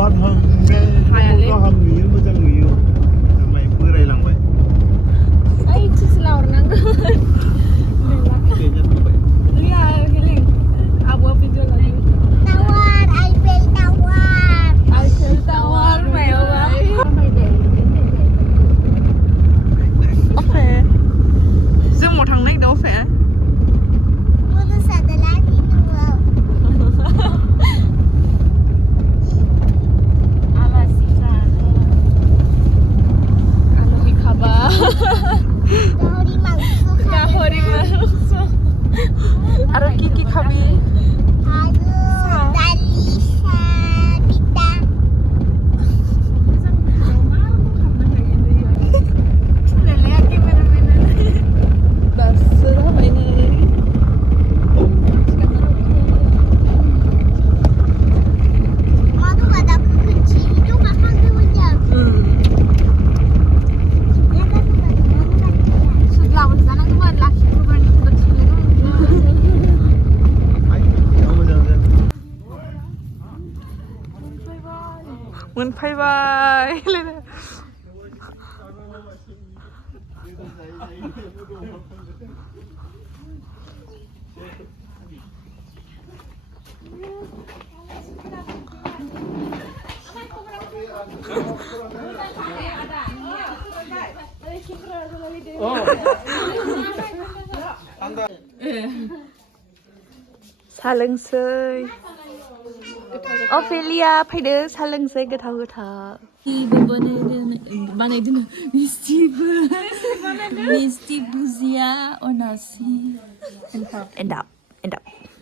ham नुयो मोजां नुयो माइ बोरायलांबाय ओइ थिसला हरनांगोन लिया हिलिं आबुआ भिडिअ लायो टावार आइफेल टावार मायावबा अफे जों मो थांनो नागिरदों अफे Gahori masuk. Ada kiki kami. मोनफैबाय सा लोंसै अफेलिया फैदो सा लोंसै गोथाव बानायदों मिस्टी बुजिया अनासि एन्डाब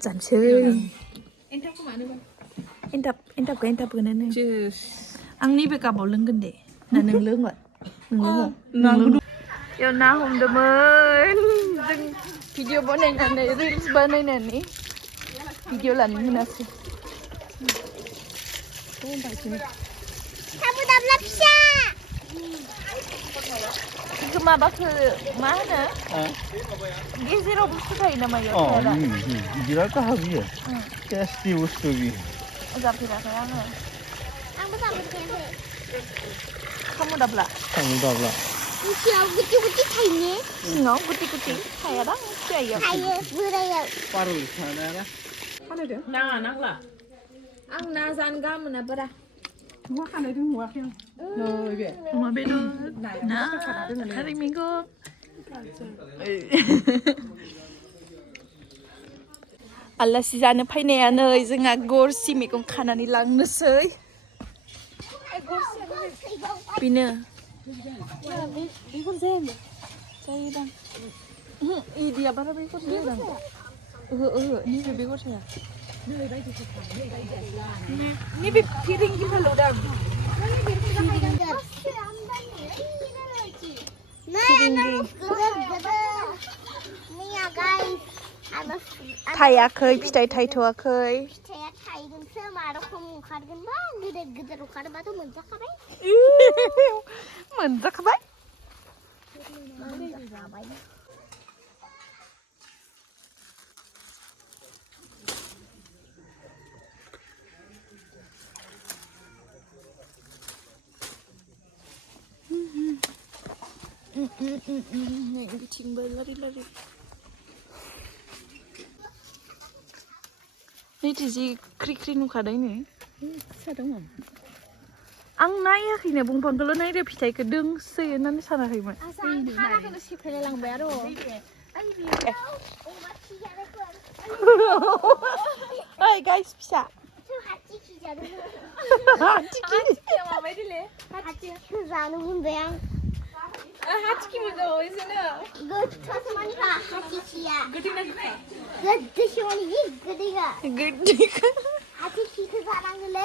जानोसै एन्डाबखौनो आं नैबे कापाव लोंगोन दे ना नों लोंगोन बेयाव ना हमदोंमोन जों भिडिअ बानायनानै रिल्स बानायनानै भिडिअ लानो मोनासै सामु दाब्ला फिसा बेखौ माबाखौ मा होनो गेजेराव बुस्थु थायो नामा बेयाव बिराद गाहाम बियो टेस्टि बुस्थु बियो जाफेराखै आंबो जाफेराखै सामु दाब्ला सिङाव गुति थायो सिङाव गुति थायादां फिसायाव थायो बोरायाव पारुल थानाया फानदों नांला आं ना जानो गाहाम मोना बारा नुवा खानायदों नुवाखै आं नैबे अमा बेदर ना खारै मैगं आलासि जानो फैनाया नै जोंहा गरसि मैगं खानानै लांनोसै बेनो बेगर जायोदां इदिया बारा बेगर जायोदां नैबे बेगर जाया नैबे फिरिंगि फालौदां थायाखै फिथाइ थायथ'वाखै फिथाइया थायगोनसो मा रोखोम ओंखारगोनबा गिदिर ओंखारबाथ' मोनजाखाबाय बिथिंबो लारि नैथि जि ख्रि नुखादों नै जादोंमोन आं नायाखैनो दंफांखौल' नायदो फिथाइखौ दोंसै होननानै सानाखैमोन खानाखौनो सेफायलाय लांबाय आरो ओइ गाइस फिसा माबायदिले हाथिखौ जानो मोनबाय आं हाथिखि मोनजाबावबायसोनो गोथावसो मानिखा हाथिखिया गोदैना गोदैसो मानि गोदैखा हाथिखिखौ जानांगोनले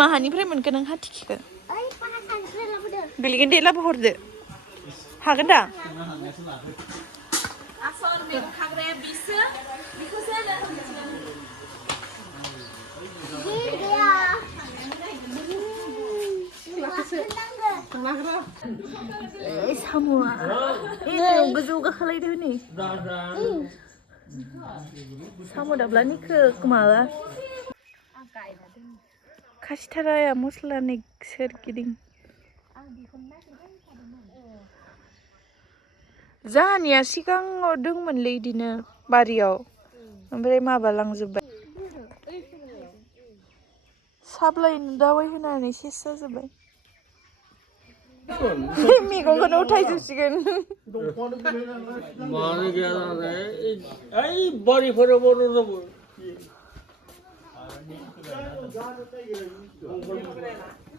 माहानिफ्राय मोनखो नों हाथिखिखौ ओइ पाहासानिफ्राय लाबोदो गोलैगोन दे लाबोहरदो हागोन दा आसल मैगं खाग्राया बिखौसो साम'आ गोजौ गाखोलायदो नै साम' दाब्लानिखौ माबा खासिथाराया मस्लानि सोरगिदिं जाहानिया सिगाङाव दंमोनलै इदिनो बारियाव ओमफ्राय माबालांजोब्बाय साप्लाय दावाइ होनानै सेस जाजोब्बाय मैगंखौनो उथायजोबसिगोन मानो गैया नालाय ओइ बारिफोराव दङ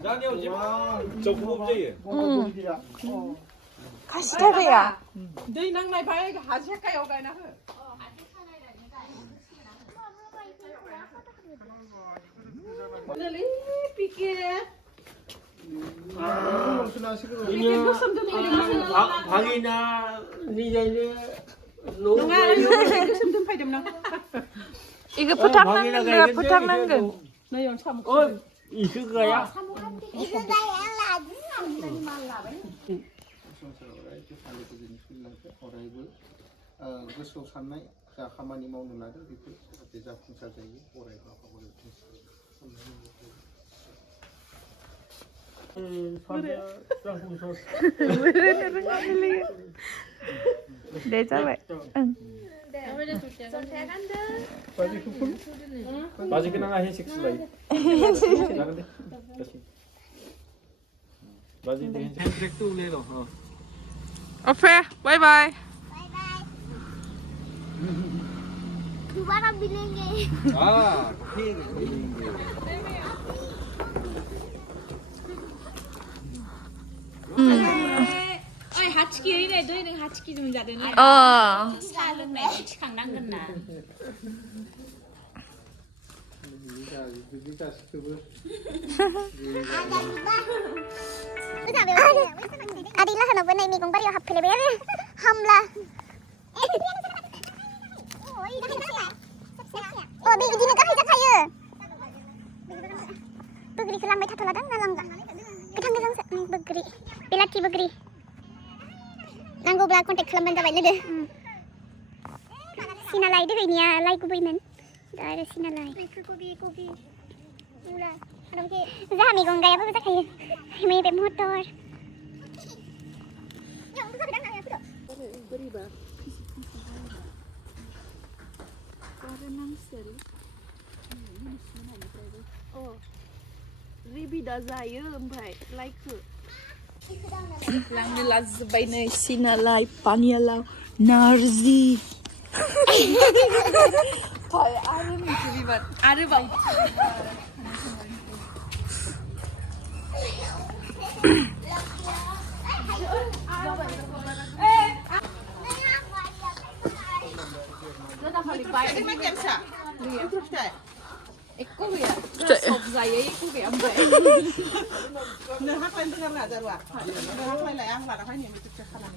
जानायाव जौखौबो जायो खासिथाराया दै नांनाय बाय हाजेखायाव गायना हो भागिना निजायनो नङा गोसोम दोनफैदोंमोन इखो फोथारनांगोन नै आं साम' इखो गाया Itu kayak lagi. अरायबो गोसोआव साननाय जा खामानि मावनो लादों बेफोर जाहाथे जाफुंसार जायो अरायबो दे जाबाय बाजिखौ नाङा हेसिक्स लायो जागोन दे बाजि दे ट्रेक्टु ले लो ओके बाय बाय दोबारा मिलेंगे फिर मिलेंगे ओइ हाथिखि नै दै नों हाथिखि जों जादों ना सा लोंनाय थिखांनांगोन ना Adila kenapa naik migong bari hap kele bere hamla oh bi idina ka hija kayu begri kelambai thatola dang nalangga gedang begri belati begri nanggobla kontak kelamban jabai lodo sinalai deh ini ya lai kubainan ada sinalai kogi ulah Zah migong gaya apa bisa kayak main pem motor. Oh, ribi dah zaya empat like. Lang nilaz sebaiknya sinalai panialau narzi. Pai ada ni kiribat, ada bang. Eko ya, sob saya eko ya ambil. Nửa hát lên theo là giờ loạt nửa hát lên lại ăn loạt hay nhiều cái khả năng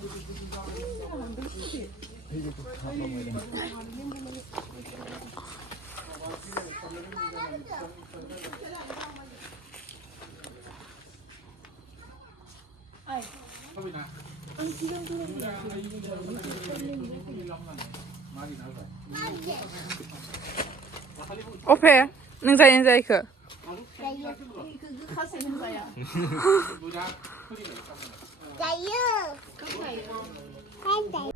Oke, neng saya ke. Kayu. Kan kayu.